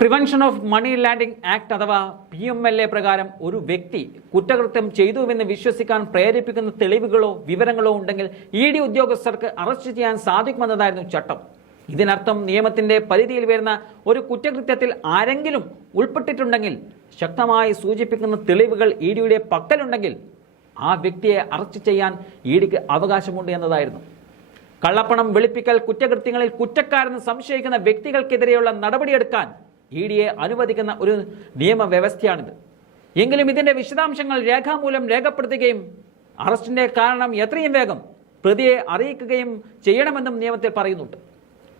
Prevention of money laundering act അഥവാ PMLA പ്രകാരം ഒരു വ്യക്തി കുറ്റകൃത്യം ചെയ്തുവെന്ന് വിശ്വസിക്കാൻ പ്രേരിപ്പിക്കുന്ന തെളിവുകളോ വിവരങ്ങളോ ഉണ്ടെങ്കിൽ ED ഉദ്യോഗസ്ഥർക്ക് അറസ്റ്റ് ചെയ്യാൻ സാധിക്കുമെന്നതായിരുന്നു ചട്ടം. ഇതിനർത്ഥം നിയമത്തിന്റെ പരിധിയിൽ വരുന്ന ഒരു കുറ്റകൃത്യത്തിൽ ആരെങ്കിലും ഉൾപ്പെട്ടിട്ടുണ്ടെങ്കിൽ ശക്തമായി സൂചിപ്പിക്കുന്ന തെളിവുകൾ EDയുടെ പക്കലുണ്ടെങ്കിൽ ആ വ്യക്തിയെ അറസ്റ്റ് ചെയ്യാൻ EDക്ക് അവകാശമുണ്ട് എന്നതായിരുന്നു. കള്ളപ്പണം വെളുപ്പിക്കൽ കുറ്റകൃത്യങ്ങളിൽ കുറ്റക്കാരെന്ന് സംശയിക്കുന്ന വ്യക്തികൾക്കെതിരെയുള്ള നടപടിയെടുക്കാൻ EDയെ അനുവദിക്കുന്ന ഒരു നിയമവ്യവസ്ഥയാണിത്. എങ്കിലും ഇതിന്റെ വിശദാംശങ്ങൾ രേഖാമൂലം രേഖപ്പെടുത്തുകയും അറസ്റ്റിന്റെ കാരണം എത്രയും വേഗം പ്രതിയെ അറിയിക്കുകയും ചെയ്യണമെന്നും നിയമത്തിൽ പറയുന്നുണ്ട്.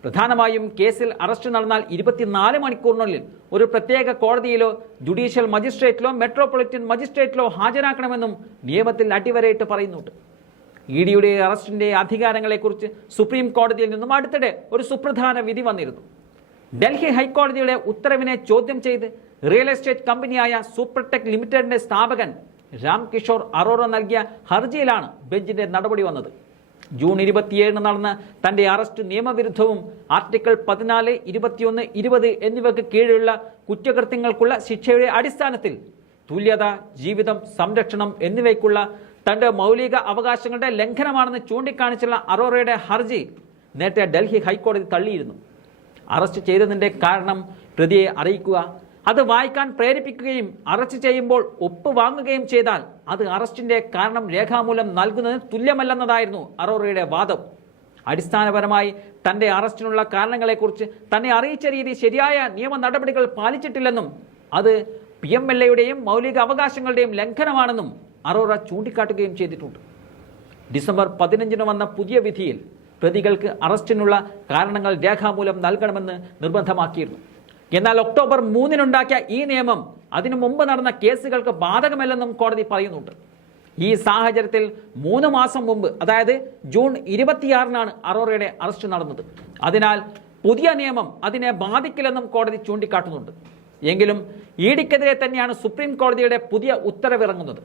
പ്രധാനമായും കേസിൽ അറസ്റ്റ് നടന്നാൽ 24 മണിക്കൂറിനുള്ളിൽ ഒരു പ്രത്യേക കോടതിയിലോ ജുഡീഷ്യൽ മജിസ്ട്രേറ്റിലോ മെട്രോപൊളിറ്റൻ മജിസ്ട്രേറ്റിലോ ഹാജരാക്കണമെന്നും നിയമത്തിൽ അടിവരയിട്ട് പറയുന്നുണ്ട്. EDയുടെ അറസ്റ്റിന്റെ അധികാരങ്ങളെക്കുറിച്ച് സുപ്രീം കോടതിയിൽ നിന്നും അടുത്തിടെ ഒരു സുപ്രധാന വിധി വന്നിരുന്നു. ഡൽഹി ഹൈക്കോടതിയുടെ ഉത്തരവിനെ ചോദ്യം ചെയ്ത് റിയൽ എസ്റ്റേറ്റ് കമ്പനിയായ സൂപ്പർടെക് ലിമിറ്റഡിന്റെ സ്ഥാപകൻ രാം കിഷോർ അറോറ നൽകിയ ഹർജിയിലാണ് ബെഞ്ചിന്റെ നടപടി വന്നത്. ജൂൺ 27 നടന്ന തന്റെ അറസ്റ്റ് നിയമവിരുദ്ധവും ആർട്ടിക്കിൾ 14, 21, 20 എന്നിവയ്ക്ക് കീഴിലുള്ള കുറ്റകൃത്യങ്ങൾക്കുള്ള ശിക്ഷയുടെ അടിസ്ഥാനത്തിൽ തുല്യത, ജീവിതം, സംരക്ഷണം എന്നിവയ്ക്കുള്ള തന്റെ മൗലിക അവകാശങ്ങളുടെ ലംഘനമാണെന്ന് ചൂണ്ടിക്കാണിച്ചുള്ള അറോറയുടെ ഹർജി നേരത്തെ ഡൽഹി ഹൈക്കോടതി തള്ളിയിരുന്നു. അറസ്റ്റ് ചെയ്തതിന്റെ കാരണം പ്രതിയെ അറിയിക്കുക, അത് വായിക്കാൻ പ്രേരിപ്പിക്കുകയും അറസ്റ്റ് ചെയ്യുമ്പോൾ ഒപ്പ് വാങ്ങുകയും ചെയ്താൽ അത് അറസ്റ്റിന്റെ കാരണം രേഖാമൂലം നൽകുന്നതിന് തുല്യമല്ലെന്നതായിരുന്നു അറോറയുടെ വാദം. അടിസ്ഥാനപരമായി തന്റെ അറസ്റ്റിനുള്ള കാരണങ്ങളെക്കുറിച്ച് തന്നെ അറിയിച്ച രീതി ശരിയായ നിയമ നടപടികൾ പാലിച്ചിട്ടില്ലെന്നും അത് PMLAയുടെയും മൗലിക അവകാശങ്ങളുടെയും ലംഘനമാണെന്നും അറോറ ചൂണ്ടിക്കാട്ടുകയും ചെയ്തിട്ടുണ്ട്. ഡിസംബർ 15 വന്ന പുതിയ വിധിയിൽ പ്രതികൾക്ക് അറസ്റ്റിനുള്ള കാരണങ്ങൾ രേഖാമൂലം നൽകണമെന്ന് നിർബന്ധമാക്കിയിരുന്നു. എന്നാൽ ഒക്ടോബർ 3 ഈ നിയമം അതിനു മുമ്പ് നടന്ന കേസുകൾക്ക് ബാധകമല്ലെന്നും കോടതി പറയുന്നുണ്ട്. ഈ സാഹചര്യത്തിൽ 3 മാസം മുമ്പ്, അതായത് ജൂൺ 26 അറോറയുടെ അറസ്റ്റ് നടന്നത്. അതിനാൽ പുതിയ നിയമം അതിനെ ബാധിക്കില്ലെന്നും കോടതി ചൂണ്ടിക്കാട്ടുന്നുണ്ട്. എങ്കിലും EDക്കെതിരെ തന്നെയാണ് സുപ്രീം കോടതിയുടെ പുതിയ ഉത്തരവിറങ്ങുന്നത്.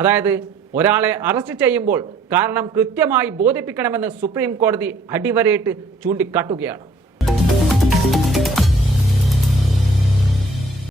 അതായത് ഒരാളെ അറസ്റ്റ് ചെയ്യുമ്പോൾ കാരണം കൃത്യമായി ബോധിപ്പിക്കണമെന്ന് സുപ്രീം കോടതി അടിവരയിട്ട് ചൂണ്ടിക്കാട്ടുകയാണ്.